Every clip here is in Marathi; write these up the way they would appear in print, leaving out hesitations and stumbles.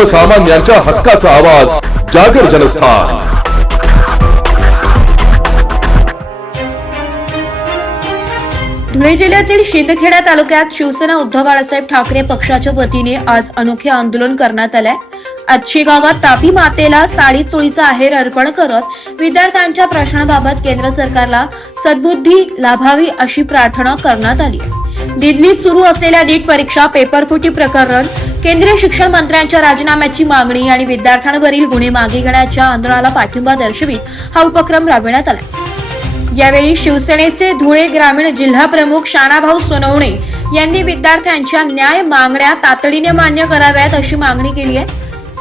सर्वसामान्यांच्या हक्काचा आवाज जागर जनस्थान। धुळे जिल्ह्यातील शिंदखेडा तालुक्यात शिवसेना उद्धव बाळासाहेब ठाकरे पक्षाच्या वतीने आज अनोखे आंदोलन करण्यात आले। आजची गावात तापी मातेला साडी चोळीचा आहेर अर्पण करत विद्यार्थ्यांच्या प्रश्नाबाबत केंद्र सरकारला सद्बुद्धी लाभावी अशी प्रार्थना करण्यात आली। दिल्लीत सुरू असलेल्या नीट परीक्षा पेपरफुटी प्रकरण, केंद्रीय शिक्षण मंत्र्यांच्या राजीनाम्याची मागणी आणि विद्यार्थ्यांवरील गुन्हे मागे घेण्याच्या आंदोलनाला पाठिंबा दर्शवित हा उपक्रम राबविण्यात आला। यावेळी शिवसेनेचे धुळे ग्रामीण जिल्हा प्रमुख शानाभाऊ सोनवणे यांनी विद्यार्थ्यांच्या न्याय मागण्या तातडीने मान्य कराव्यात अशी मागणी केली आहे।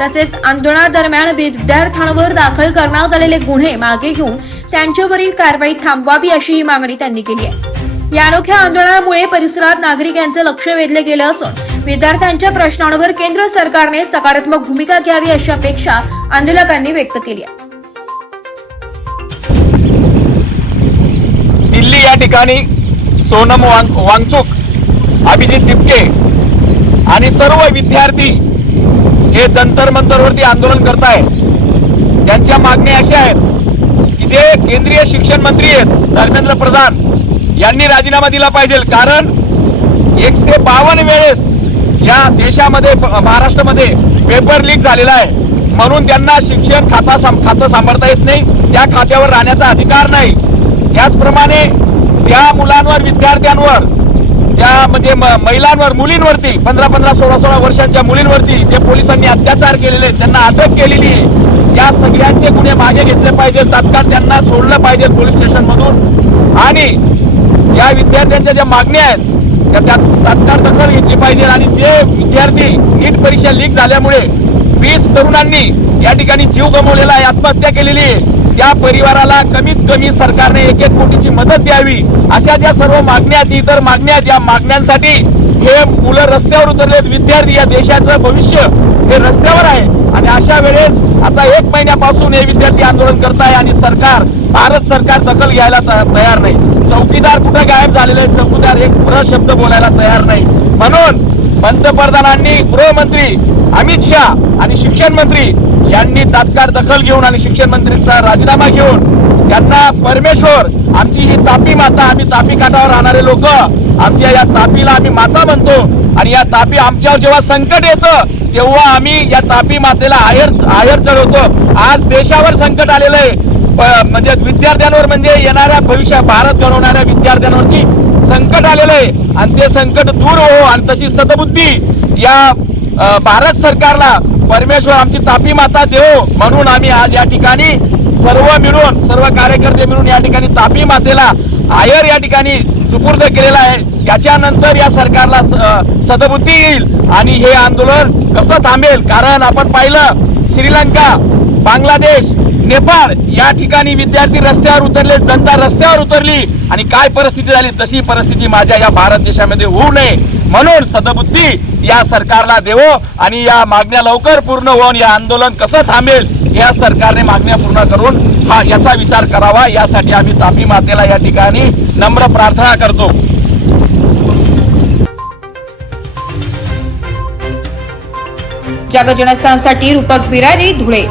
तसेच आंदोलनादरम्यान विद्यार्थ्यांवर दाखल करण्यात आलेले गुन्हे मागे घेऊन त्यांच्यावरील कारवाई थांबवावी अशी ही मागणी त्यांनी केली आहे। या अनोख्या आंदोलनामुळे परिसरात नागरिकांचे लक्ष वेधले गेले असून विद्यार्थ्यांच्या प्रश्नांवर केंद्र सरकारने सकारात्मक भूमिका घ्यावी अशी अपेक्षा आंदोलकांनी व्यक्त केली आहे। दिल्ली या ठिकाणी सोनम वांगचुक, अभिजित तिपके आणि सर्व विद्यार्थी हे जंतर मंतरवरती आंदोलन करताय। त्यांच्या मागण्या अशा आहेत की जे केंद्रीय शिक्षण मंत्री आहेत धर्मेंद्र प्रधान यांनी राजीनामा दिला पाहिजे, कारण 152 वेळेस या देशामध्ये महाराष्ट्रामध्ये पेपर लीक झालेला आहे, म्हणून त्यांना शिक्षण खातं सांभाळता येत नाही, त्या खात्यावर राहण्याचा अधिकार नाही। त्याचप्रमाणे ज्या मुलांवर, विद्यार्थ्यांवर, ज्या म्हणजे महिलांवर, मुलींवरती 15-15, 16-16 वर्षांच्या मुलींवरती जे पोलिसांनी अत्याचार केलेले, त्यांना अटक केलेली आहे, त्या सगळ्यांचे गुन्हे मागे घेतले पाहिजे, तात्काळ त्यांना सोडलं पाहिजे पोलीस स्टेशन मधून। आणि या विद्यार्थ्यांच्या ज्या मागण्या आहेत त्या तात्काळ दखल घेतली पाहिजे। आणि जे विद्यार्थी नीट परीक्षा लीक झाल्यामुळे 20 तरुणांनी या ठिकाणी जीव गमावलेला आहे, आत्महत्या केलेली आहे, त्या परिवाराला कमीत कमी सरकारने 1-1 कोटीची मदत द्यावी। अशा ज्या सर्व मागण्या आहेत, इतर मागण्या आहेत, या मागण्यांसाठी हे मुलं रस्त्यावर उतरलेत। विद्यार्थी, या देशाचं भविष्य हे रस्त्यावर आहे आणि अशा वेळेस आता 1 महिन्यापासून हे विद्यार्थी आंदोलन करताय आणि सरकार, भारत सरकार दखल घ्यायला तयार नाही। चौकीदार कुठे गायब झालेले आहेत, चौकीदार एक शब्द बोलायला तयार नाही। म्हणून पंतप्रधानांनी, गृहमंत्री अमित शाह आणि शिक्षण मंत्री यांनी तात्काळ दखल घेऊन आणि शिक्षण मंत्रीचा राजीनामा घेऊन त्यांना परमेश्वर, आमची ही तापी माता, आम्ही तापी काठावर राहणारे लोक, आमच्या या तापीला आम्ही माता म्हणतो आणि या तापी आमच्यावर जेव्हा संकट येतं तेव्हा आम्ही या तापी मातेला आहेर चढवतो। आज देशावर संकट आलेलं आहे, म्हणजे विद्यार्थ्यांवर, म्हणजे येणाऱ्या भविष्यात भारत घडवणाऱ्या विद्यार्थ्यांवरती संकट आलेलं आहे आणि ते संकट दूर हो आणि तशी सद्बुद्धी या भारत सरकारला परमेश्वर, आमची तापी माता देव, म्हणून आम्ही आज या ठिकाणी सर्व कार्यकर्ते मिळून या ठिकाणी तापी मातेला आहेर या ठिकाणी सुपूर्द केलेला आहे। त्याच्यानंतर या सरकारला सद्बुद्धी येईल आणि हे आंदोलन कसं थांबेल, कारण आपण पाहिलं श्रीलंका, बांगलादेश, नेपाळ या ठिकाणी विद्यार्थी रस्त्यावर उतरले, जनता रस्त्यावर उतरली आणि काय परिस्थिती झाली, तशी परिस्थिती माझ्या या भारत देशामध्ये होऊ नये म्हणून सद्बुद्धी या सरकारला देवो आणि या मागण्या लवकर पूर्ण होऊन या आंदोलन कसं थांबेल या सरकारने मागण्या पूर्ण करून याचा विचार करावा, यासाठी आम्ही तापी मातेला या ठिकाणी नम्र प्रार्थना करतो। जागर जनस्थानसाठी रूपक बिरारी, धुळे।